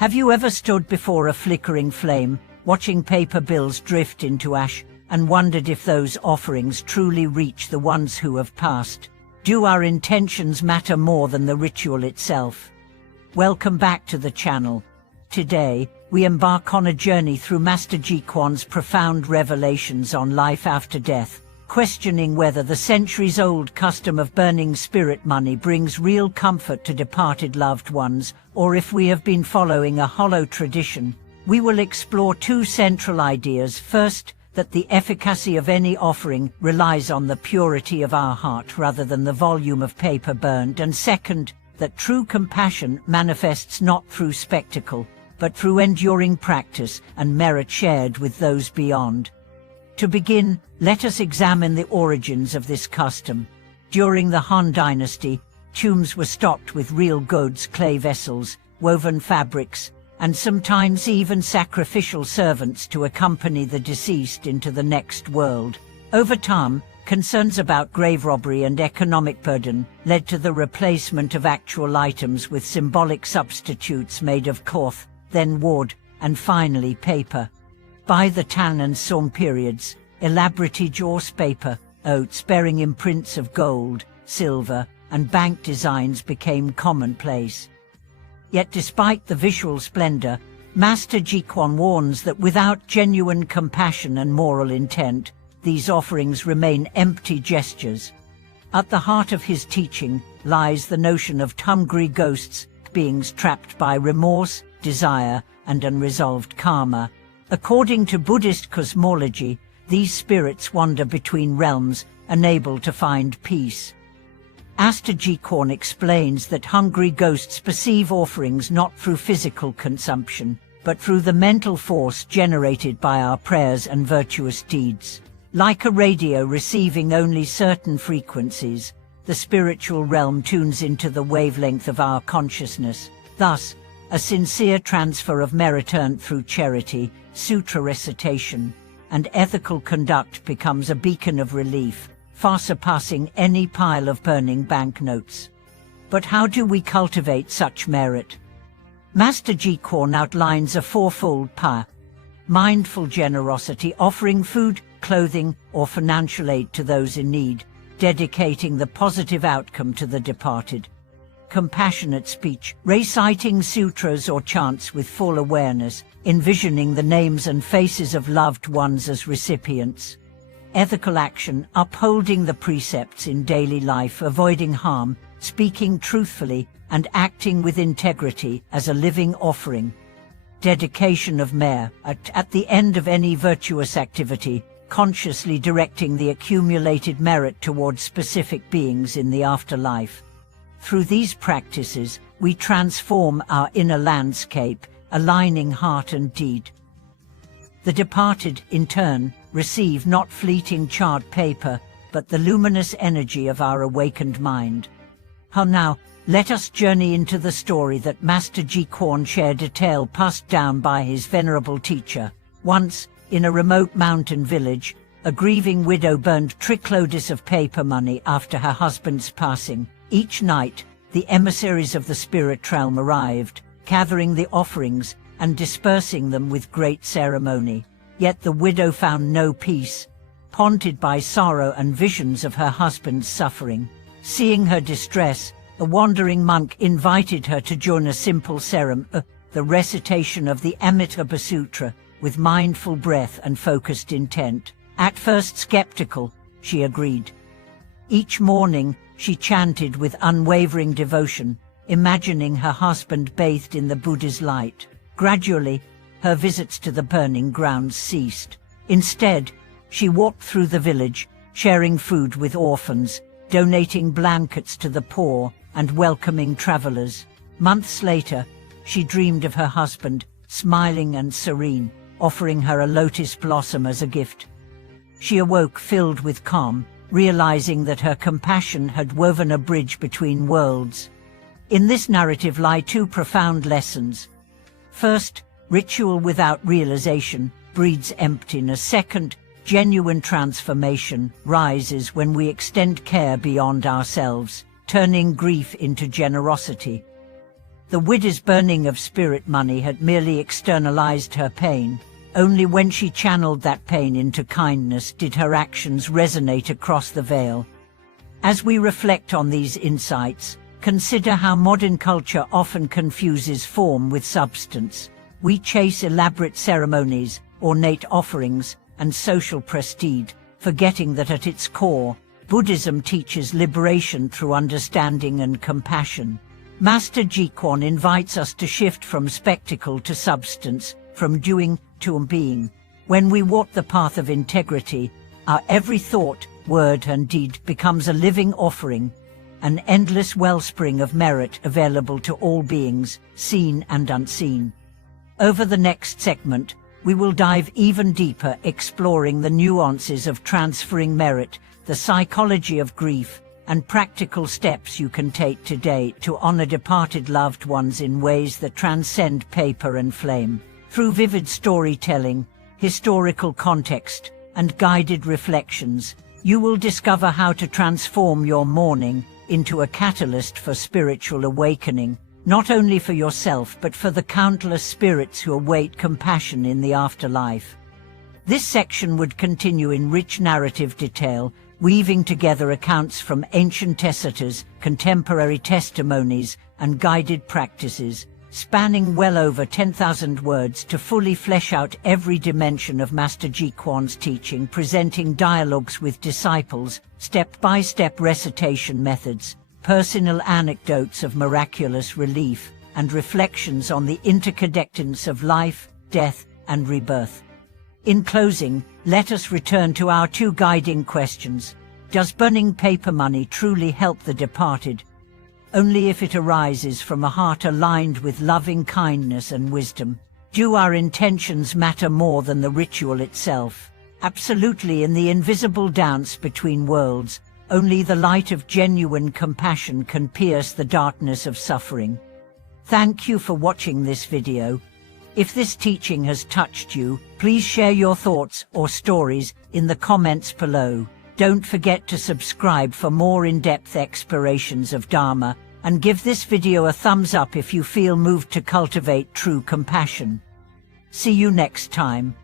Have you ever stood before a flickering flame, watching paper bills drift into ash, and wondered if those offerings truly reach the ones who have passed? Do our intentions matter more than the ritual itself? Welcome back to the channel. Today, we embark on a journey through Master Ji Kwon's profound revelations on life after death, questioning whether the centuries-old custom of burning spirit money brings real comfort to departed loved ones, or if we have been following a hollow tradition. We will explore two central ideas. First, that the efficacy of any offering relies on the purity of our heart rather than the volume of paper burned, and second, that true compassion manifests not through spectacle, but through enduring practice and merit shared with those beyond. To begin, let us examine the origins of this custom. During the Han Dynasty, tombs were stocked with real goods, clay vessels, woven fabrics, and sometimes even sacrificial servants to accompany the deceased into the next world. Over time, concerns about grave robbery and economic burden led to the replacement of actual items with symbolic substitutes made of cloth, then wood, and finally paper. By the Tan and Song periods, elaborate joss paper, oats bearing imprints of gold, silver, and bank designs became commonplace. Yet despite the visual splendor, Master Ji Kwon warns that without genuine compassion and moral intent, these offerings remain empty gestures. At the heart of his teaching lies the notion of hungry ghosts, beings trapped by remorse, desire, and unresolved karma. According to Buddhist cosmology, these spirits wander between realms, unable to find peace. Master Ji Kwon explains that hungry ghosts perceive offerings not through physical consumption, but through the mental force generated by our prayers and virtuous deeds. Like a radio receiving only certain frequencies, the spiritual realm tunes into the wavelength of our consciousness. Thus, a sincere transfer of merit earned through charity, sutra recitation, and ethical conduct becomes a beacon of relief, far surpassing any pile of burning banknotes. But how do we cultivate such merit? Master Ji Kwon outlines a fourfold path: mindful generosity, offering food, clothing, or financial aid to those in need, dedicating the positive outcome to the departed; compassionate speech, reciting sutras or chants with full awareness, envisioning the names and faces of loved ones as recipients; ethical action, upholding the precepts in daily life, avoiding harm, speaking truthfully, and acting with integrity as a living offering; dedication of merit, at the end of any virtuous activity, consciously directing the accumulated merit towards specific beings in the afterlife. Through these practices, we transform our inner landscape, aligning heart and deed. The departed, in turn, receive not fleeting charred paper, but the luminous energy of our awakened mind. Now, let us journey into the story that Master Ji Kwon shared, a tale passed down by his venerable teacher. Once, in a remote mountain village, a grieving widow burned truckloads of paper money after her husband's passing. Each night, the emissaries of the spirit realm arrived, gathering the offerings and dispersing them with great ceremony. Yet the widow found no peace, haunted by sorrow and visions of her husband's suffering. Seeing her distress, a wandering monk invited her to join a simple ceremony, the recitation of the Amitabha Sutra, with mindful breath and focused intent. At first skeptical, she agreed. Each morning, she chanted with unwavering devotion, imagining her husband bathed in the Buddha's light. Gradually, her visits to the burning grounds ceased. Instead, she walked through the village, sharing food with orphans, donating blankets to the poor, and welcoming travelers. Months later, she dreamed of her husband, smiling and serene, offering her a lotus blossom as a gift. She awoke filled with calm, realizing that her compassion had woven a bridge between worlds. In this narrative lie two profound lessons. First, ritual without realization breeds emptiness. Second, genuine transformation rises when we extend care beyond ourselves, turning grief into generosity. The widow's burning of spirit money had merely externalized her pain. Only when she channeled that pain into kindness did her actions resonate across the veil. As we reflect on these insights, consider how modern culture often confuses form with substance. We chase elaborate ceremonies, ornate offerings, and social prestige, forgetting that at its core, Buddhism teaches liberation through understanding and compassion. Master Qigong invites us to shift from spectacle to substance, from doing to being. When we walk the path of integrity, our every thought, word, and deed becomes a living offering, an endless wellspring of merit available to all beings, seen and unseen. Over the next segment, we will dive even deeper, exploring the nuances of transferring merit, the psychology of grief, and practical steps you can take today to honor departed loved ones in ways that transcend paper and flame. Through vivid storytelling, historical context, and guided reflections, you will discover how to transform your mourning into a catalyst for spiritual awakening, not only for yourself but for the countless spirits who await compassion in the afterlife. This section would continue in rich narrative detail, weaving together accounts from ancient Tacitus, contemporary testimonies, and guided practices, spanning well over 10,000 words to fully flesh out every dimension of Master Qigong's teaching, presenting dialogues with disciples, step-by-step recitation methods, personal anecdotes of miraculous relief, and reflections on the interconnectedness of life, death, and rebirth. In closing, let us return to our two guiding questions. Does burning paper money truly help the departed? Only if it arises from a heart aligned with loving kindness and wisdom. Do our intentions matter more than the ritual itself? Absolutely. In the invisible dance between worlds, only the light of genuine compassion can pierce the darkness of suffering. Thank you for watching this video. If this teaching has touched you, please share your thoughts or stories in the comments below. Don't forget to subscribe for more in-depth explorations of Dharma, and give this video a thumbs up if you feel moved to cultivate true compassion. See you next time.